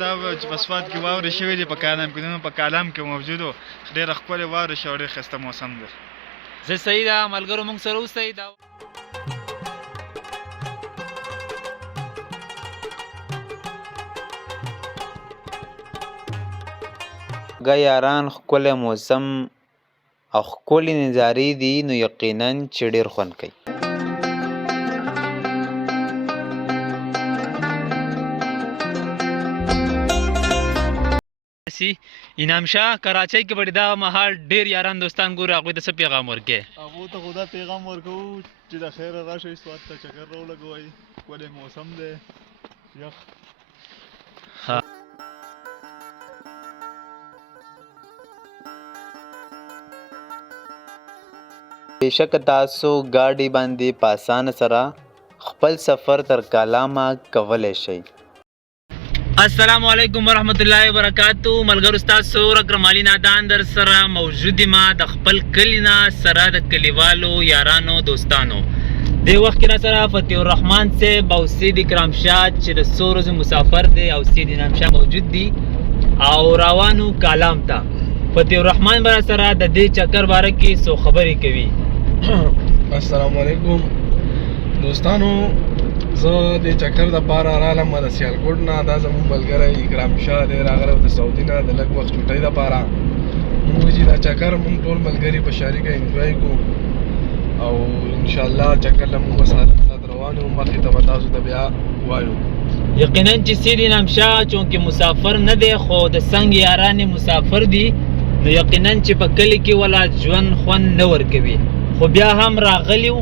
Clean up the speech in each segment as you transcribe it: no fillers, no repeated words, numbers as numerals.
دا چې په سوات کې واورې شوې دي، په کالام کې موجود و، ډېره ښکلې واورې شوې او ډېر ښایسته موسم دی. زه صحیح ده ملګرو موږ سره اوسئ. ګه یاران ښکلی موسم او ښکلې نظارې دي، نو یقینا چې ډېر خوند کوي. انعام شاه کراچۍ کې به دا مهال ډېر یاران دوستان ګوري، هغوی ته څه پیغام ورکوې؟ هغو ته خو دا پیغام ورکوو چې د خیره راشئ سوات ته چکر راولګوئ، ښکلی موسم دی، یخ. بېشکه تاسو ګاډي باندې په اسانه سره خپل سفر تر کالامه کولی شئ. السلام علیکم ورحمت الله وبرکاتو. ملګرو ستاسو اکرم علي نادان در سره موجود یم، د خپل کلي نه سره د کلیوالو یارانو دوستانو. دې وخت کې را سره فتح الرحمن صاحب او سید اکرام شاه چې د څو ورځو مسافر دی او سید انعام شاه موجود دي او روانو کالام ته. فتح الرحمن به را سره د دې چکر باره کې څو خبرې کوي. السلام علیکم دوستانو، زه د چکر دپاره رالم د سیالکوټ نه. دا زموږ ملګری اکرام شاه دی راغلی د سعودي نه د لږ وخت چوټۍ دپاره. موږ چې دا چکر موږ ټول ملګري په شریکه انجوای کړو او انشاءالله چکر له موږ سات روان یو، مخکې ته به تاسو ته بیا وایو. یقینا چې سید انعام شاه چونکې مسافر نه دی خو د څنګ یارانې مسافر دي، نو یقینا چې په کلي کې ولا ژوند خوند نه ورکوي، خو بیا هم راغلیو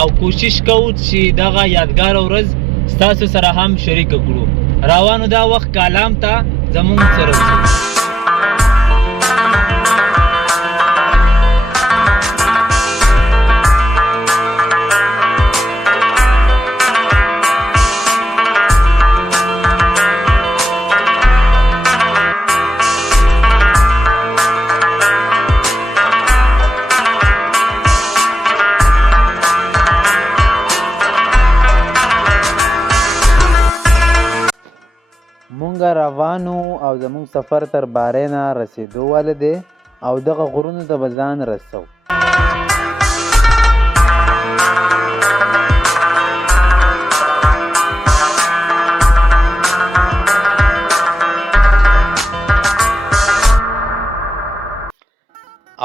او کوشش کوو چې دغه یادګار ورځ ستاسو سره هم شریکه کړو. روانو دا وخت کالام ته زموږ سره اوسئ. مونږ روانو او زموږ سفر تر بارینه رسېدو واله دی او دغه غرونو ته به ځان رسو.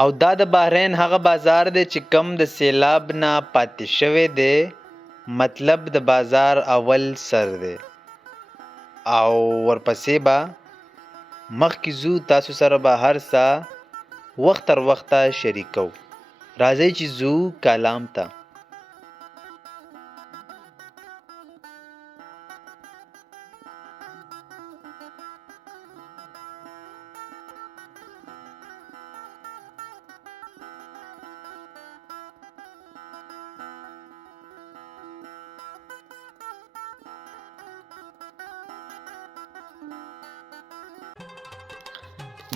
او دا د بحرین هغه بازار دی چې کم د سیلاب نه پاتې شوی دی، مطلب د بازار اول سر دی. او ورپسې به مخکې ځو، تاسو سره به هر څه وخت تر وخته شریکو. راځئ چې ځو کالام ته.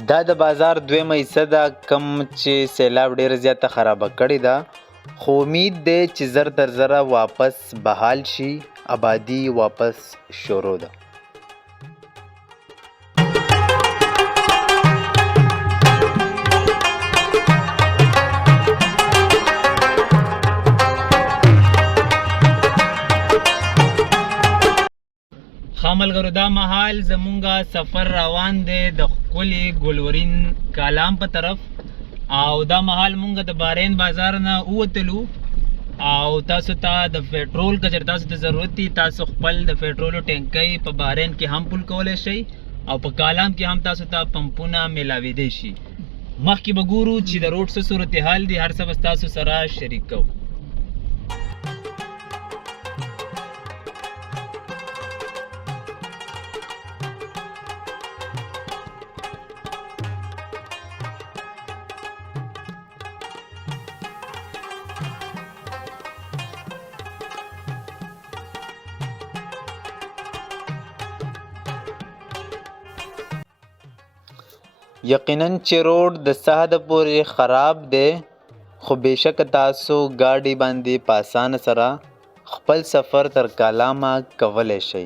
دا د بازار دویمه حصه ده کم چې سیلاب ډېره زیاته خرابه کړې ده، خو امید دی چې زر تر زره واپس بحال شي، آبادي واپس شروع ده. ملګرو دا مهال زمونږه سفر روان دی د ښکلي ګلورین کالام په طرف، او دا مهال مونږ د بحرین بازار نه ووتلو او تاسو ته د پټرول که چېرې تاسو ته ضرورت دي تاسو خپل د پټرولو ټینکۍ په بحرین کې هم پول کولی شئ او په کالام کې هم تاسو ته پمپونه میلاویدی شي. مخکې به ګورو چې د روډ څه صورتحال دي، هر څه به ستاسو سره شریک کوو. یقینا چې روډ د څه حده پورې خراب دی، خو بېشکه تاسو ګاډي باندې په اسانه سره خپل سفر تر کالامه کولی شئ.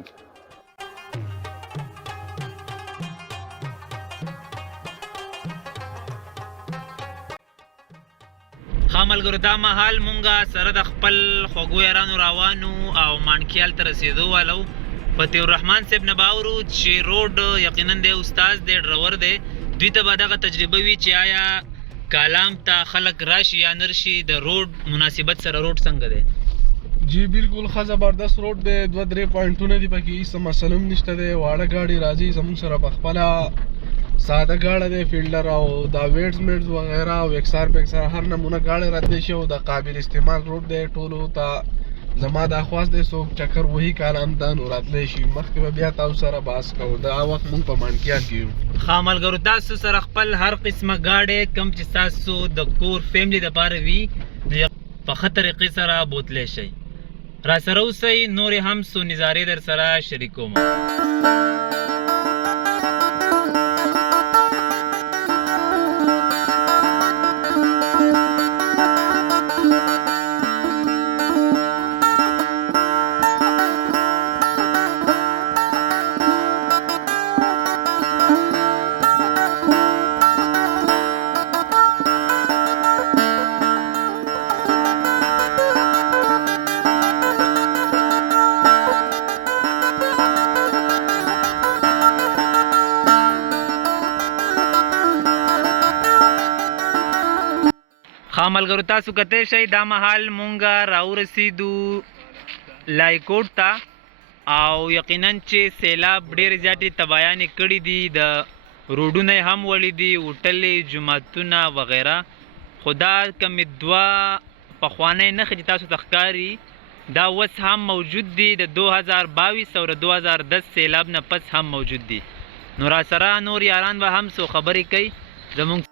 ملګرو دا مهال مونږه سره د خپل خوږو یارانو روانو او مانکیال ته رسېدو والو فتح الرحمن صاحب نه باورو چې روډ یقینا دی استاد دی ډرور دی دوی ته به دغه تجربه وي چې آیا کالام ته خلک راشي یا نرشي د روډ مناسبت سره روډ څنګه دی جی بالکل ښه زبردست روډ دی 2-3 پوینټونه دي پکې هېڅ مسله هم نشته دی واړه ګاډي راځي زموږ سره په خپله ساده ګاډه دی فیلډر او دا ویټس میټس وغیره او اکسار پکسار هر نمونه ګاډی راتلی شي او د قابل استعمال روډ دی ټولو ته زما دا خواست دی څوک چکر وهي کالام ته نو راتلی شي مخکې به بیا تاسو سره بحث کوو دا وخت مونږ په مانکیال کې یو ښه ملګرو تاسو سره خپل هر قسمه ګاډی کوم چې تاسو د کور فیملی دپاره وي په ښه طریقې سره بوتلی شئ را سره اوسئ نورې هم څو نظارې در سره شریکوم ملګرو تاسو کتلی شئ دا مهال مونږه راورسېدو لایکوټ ته او یقینا چې سیلاب ډېرې زیاتې تباهیانې کړي دي د روډونه یې هم وړي دي هوټلې جوماتونه وغیره خو دا کمې دوه پخوانی نښې چې تاسو ته ښکاري دا اوس هم موجود دي د 2022 او د 2010 سیلاب نه پس هم موجود دي نو را سره نور یاران به هم څو خبرې کوي زموږ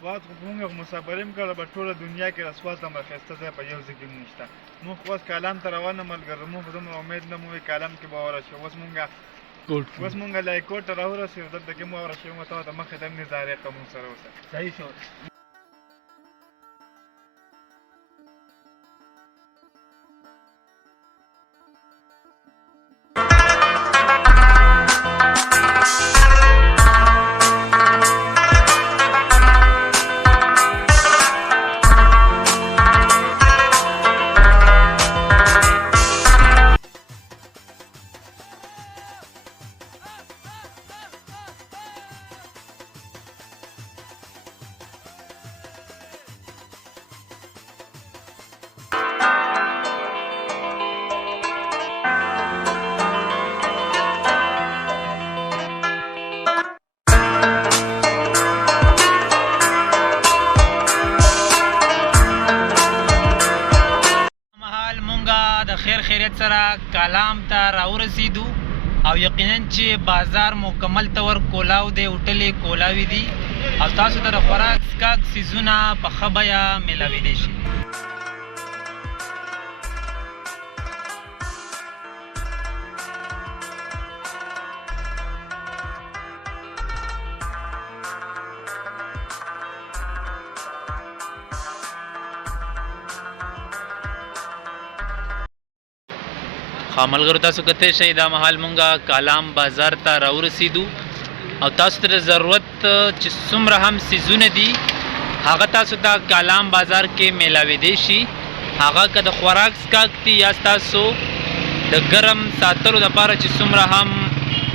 سوات خو مونږ مسافر هم کړه په ټوله دنیا کې د سوات نه ښایسته ځای په یو ځای کې هم نشته موږ خو اوس کالام ته روان یم ملګرو موږ خو دومره امید نه موږ کالام کې به ورسېږو اوس مونږ لایکوټ ته راورسېږو دلته کې مو ورسېږو تاسو ته مخکې ته هم نظارې کوو مونږ سره اوسه صحیح شو سره کالام ته راورسېدو او یقینا چې بازار مکمل طور کولاو دی هوټلې کولاوي دي او تاسو ته د خوراک څښاک څیزونه په ښه بیه میلاویدی شي ملګرو تاسو کتلی شئ دا مهال مونږه کالام بازار ته راورسېدو او تاسو ته د ضرورت چې څومره هم څیزونه دي هغه تاسو ته کالام بازار کې میلاویدی شي هغه که د خوراک څښاک دي یا ستاسو د ګرم ساتلو دپاره چې څومره هم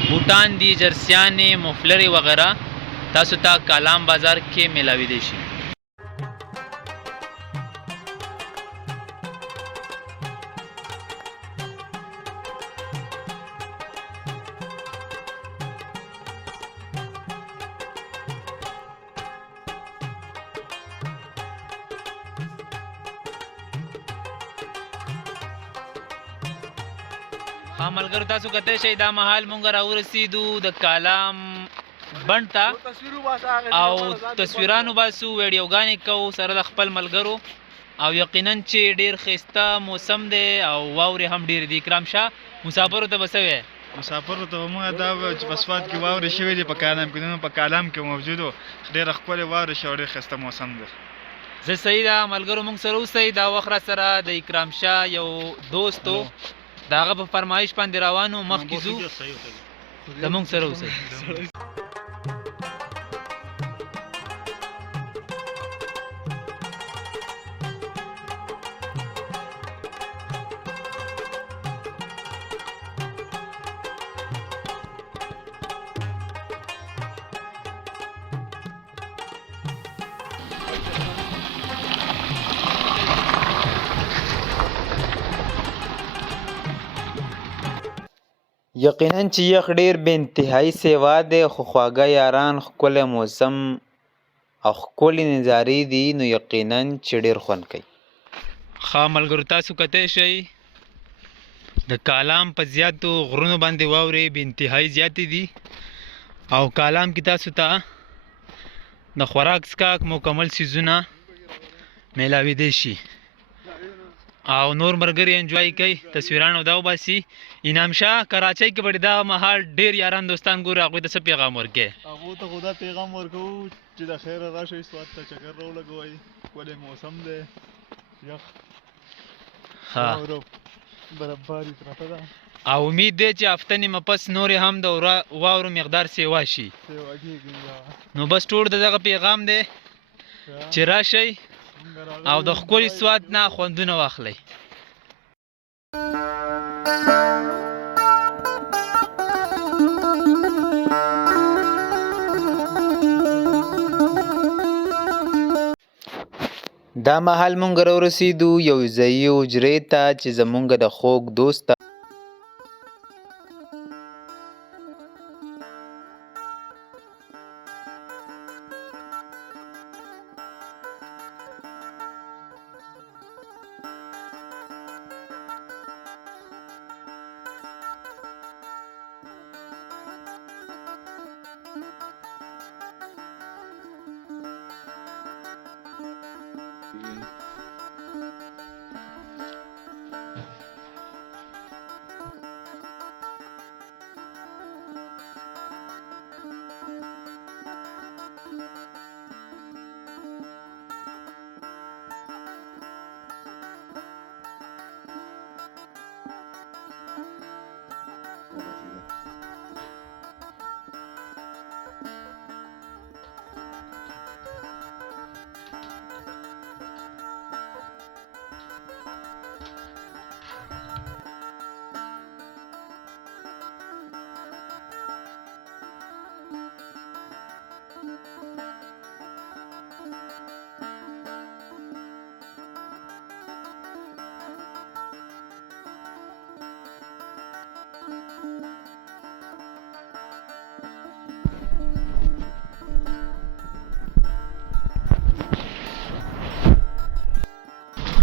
بوټان دي جرسیانې مفلرې وغیره تاسو ته کالام بازار کې میلاویدی شي ملګرو تاسو کتلی شئ دا مهال مونږ راورسېدو د کالام بڼ ته او تصویران وباسو ویډیوګانې کوو سره د خپل ملګرو او یقینا چې ډېر ښایسته موسم دی او واورې هم ډېرې دي اکرام شاه مسافرو ته به څه وایې مسافرو ته به موږ دا وایو چې په سوات کې واورې شوې دي په کالام کې په کالام کې موجود و ډېره ښکلې واورې شوې او ډېر ښایسته موسم دی زه صحیح ده ملګرو مونږ سره اوسئ دا وخت را سره د اکرام شاه یو دوست و د هغه په فرمایش باندې روانو مخکې ځو زموږ سره اوسئ یقینا چې یخ ډیر بې انتهایي سیوا دی خو خواږه یاران ښکلی موسم او ښکلې نظارې دي نو یقینا چې ډیر خوند کوي. ښه ملګرو تاسو کتی شئ د کالام په زیاتو غرونو باندې واورې بې انتهایي زیاتې دي او کالام کې تاسو ته د خوراک څښاک مکمل څیزونه میلاویدی شي او نور ملګري انجوای کوي تصویران او دا وباسي. انعام شاه کراچۍ کې به دغه مهال ډېر یاران دوستان ګوري هغوی ته څه پیغام ورکوې؟ هغو ته خو دا پیغام ورکوو چې د خیره راشئ سوات ته چکر راولګوئ ښکلی موسم دی یخ واوره برفباري پرته ده او امید دی چې هفته نیمه پس نورې هم د واورو مقدار سیوا شي. سیوا کېږي نو بس ټول د دغه پیغام دی چې راشئ او د ښکلي سوات نه خوندونه واخلئ. دا مهال مونږ راورسېدو یو ځایي حجرې ته چې زمونږ د خوږ دوست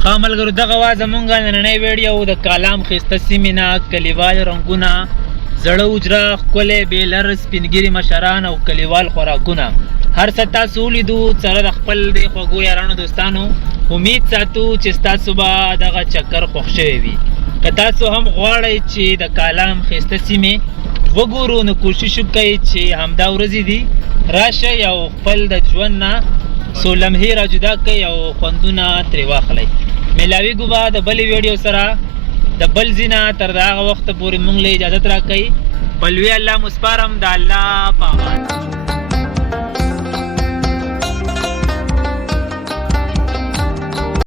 ښه ملګرو دغه وه زمونږ نننۍ ویډیو د کالام ښایسته سیمې نه کلیوال رنګونه زړه حجره ښکلی بیلر سپینګیري مشران او کلیوال خوراکونه هر څه تاسو ولیدو سره د خپل د خوږو یارانو دوستانو امید ساتو چې ستاسو به دغه چکر خوښ شوی وي. که تاسو هم غواړئ چې د کالام ښایسته سیمې وګورو نو کوشش وکئ چې همدا ورځې دي راشئ او خپل د ژوند نه څو لمحې را جدا کړئ او خوندونه ترې واخلئ. میلاویږو به د بلې ویډیو سره د بل ځینه تر د هغه وخته پورې موږ له اجازت راکوئ. په لوی الله مو سپارم د الله په امان.